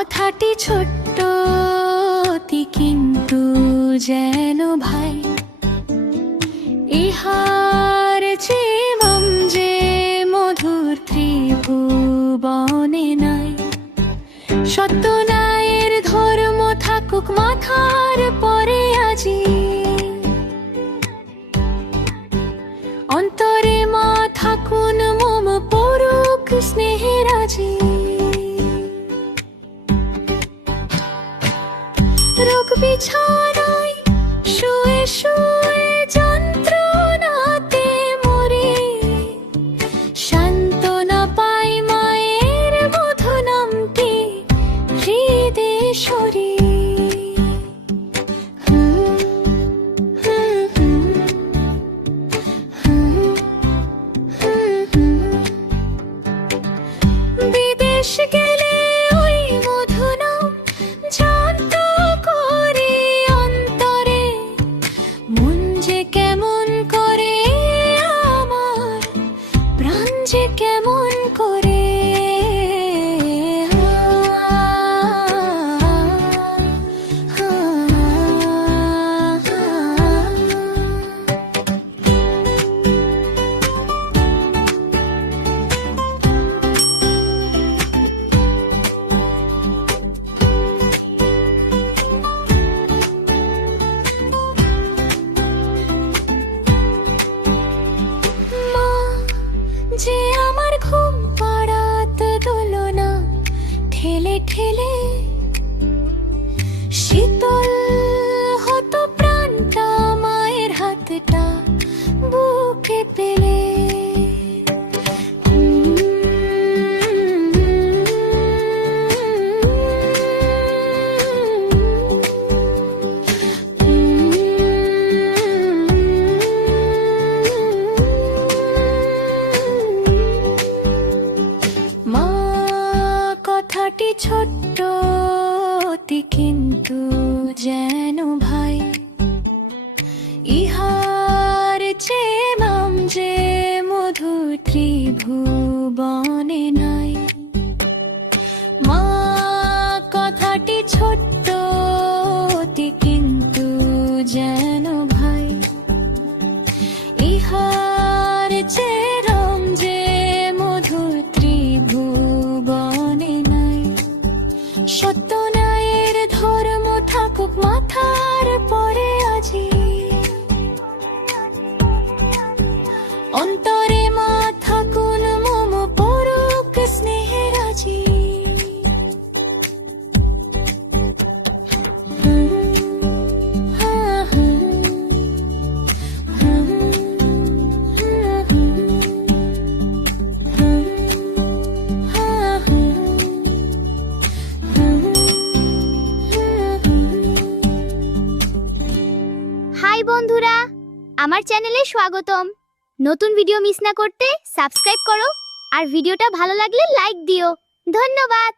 কথাটি ছোট্ট অতি কিন্তু যেন ভাই, ইহার জীবন যে মধুর ত্রিভুবনে নাই। সত্য ন্যায়ের ধর্ম থাকুক মাথার পরে আজি, অন্তরে মা থাকুন মম পরুক স্নেহের আজি। রোগ বিছানায় শুয়ে শুয়ে যন্ত্রণাতে মরি, সান্ত্বনা পাই মায়ের মধু নামটি হৃদে সরি। বিদেশ গেলে ওই মধু নাম জানত করে অন্তরে, মন যে কেমন করে আমার, প্রাণ যে কেমন করে। যে আমার ঘুম পাড়াত দোলনা ঠেলে ঠেলে, শীতল হতো প্রাণটা মায়ের হাতটা বুকে পেলে। কথাটি ছোট্ট অতি কিন্তু যেন ভাই, ইহার যে নাম যে মধু ত্রিভুবনে নাই। মা কথাটি ছোট্ট অতি কিন্তু যেন ভাই, ইহার যে নাম যে মধু ত্রিভুবনে নাই। সত্য ন্যায়ের ধর্ম থাকুক মাথার পরে আজি, অন্তরে মা থাকুন মম পরুক স্নেহের আজি। হাই বন্ধুরা, আমার চ্যানেলে স্বাগতম। নতুন ভিডিও মিস না করতে সাবস্ক্রাইব করো, আর ভিডিওটা ভালো লাগলে লাইক দিও। ধন্যবাদ।